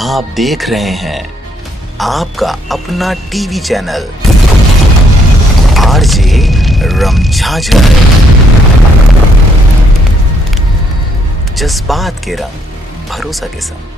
आप देख रहे हैं आपका अपना टीवी चैनल आरजे रमझाझर। जज्बात के रंग, भरोसा के संग।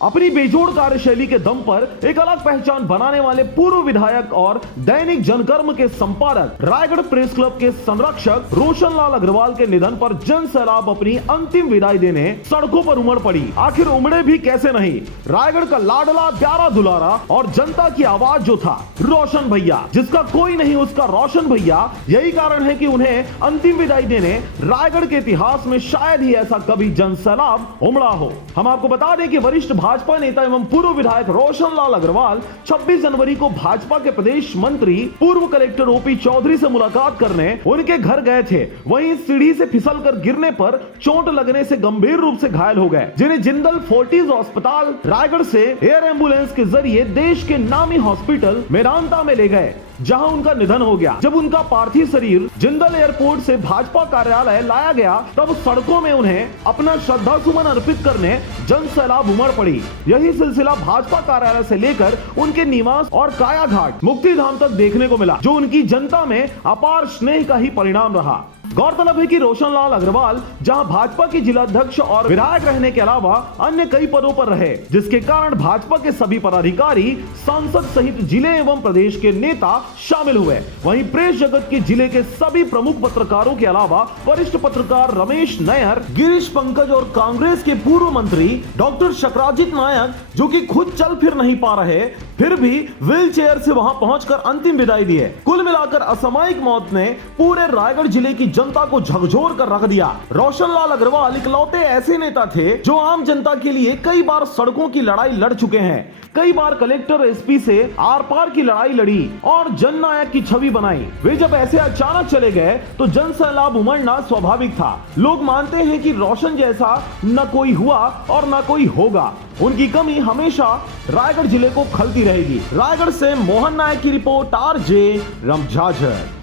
अपनी बेजोड़ कार्यशैली के दम पर एक अलग पहचान बनाने वाले पूर्व विधायक और दैनिक जनकर्म के संपादक, रायगढ़ प्रेस क्लब के संरक्षक रोशन लाल अग्रवाल के निधन पर जन सैलाब अपनी अंतिम विदाई देने सड़कों पर उमड़ पड़ी। आखिर उमड़े भी कैसे नहीं। रायगढ़ का लाडला, प्यारा दुलारा और जनता की आवाज जो था रोशन भैया, जिसका कोई नहीं उसका रोशन भैया। यही कारण है कि उन्हें अंतिम विदाई देने रायगढ़ के इतिहास में शायद ही ऐसा कभी जन सैलाब उमड़ा हो। हम आपको बता दें कि वरिष्ठ भाजपा नेता एवं पूर्व विधायक रोशन लाल अग्रवाल 26 जनवरी को भाजपा के प्रदेश मंत्री पूर्व कलेक्टर ओपी चौधरी से मुलाकात करने उनके घर गए थे। वहीं सीढ़ी से फिसलकर गिरने पर चोट लगने से गंभीर रूप से घायल हो गए, जिन्हें जिंदल फोर्टिस अस्पताल रायगढ़ से एयर एम्बुलेंस के जरिए देश के नामी हॉस्पिटल मेदांता में ले गए, जहां उनका निधन हो गया। जब उनका पार्थिव शरीर जिंदल एयरपोर्ट से भाजपा कार्यालय लाया गया, तब सड़कों में उन्हें अपना श्रद्धा सुमन अर्पित करने जन सैलाब उमड़ पड़ी। यही सिलसिला भाजपा कार्यालय से लेकर उनके निवास और काया घाट मुक्तिधाम तक देखने को मिला, जो उनकी जनता में अपार स्नेह का ही परिणाम रहा। गौरतलब है कि रोशन लाल अग्रवाल जहां भाजपा के जिला अध्यक्ष और विधायक रहने के अलावा अन्य कई पदों पर रहे, जिसके कारण भाजपा के सभी पदाधिकारी, सांसद सहित जिले एवं प्रदेश के नेता शामिल हुए। वहीं प्रेस जगत के जिले के सभी प्रमुख पत्रकारों के अलावा वरिष्ठ पत्रकार रमेश नायर, गिरीश पंकज और कांग्रेस के पूर्व मंत्री डॉक्टर शकराजीत नायक, जो कि खुद चल फिर नहीं पा रहे, फिर भी व्हील चेयर से वहां पहुंचकर अंतिम विदाई दी है। कुल मिलाकर असामयिक मौत ने पूरे रायगढ़ जिले की जनता को झकझोर कर रख दिया। रोशन लाल अग्रवाल इकलौते ऐसे नेता थे जो आम जनता के लिए कई बार सड़कों की लड़ाई लड़ चुके हैं, कई बार कलेक्टर एसपी से आर पार की लड़ाई लड़ी और जननायक की छवि बनाई। वे जब ऐसे अचानक चले गए तो जन सैलाब उमड़ना स्वाभाविक था। लोग मानते हैं कि रोशन जैसा न कोई हुआ और न कोई होगा। उनकी कमी हमेशा रायगढ़ जिले को खलती रहेगी। रायगढ़ से मोहन नायक की रिपोर्ट, आरजे रमझाझर।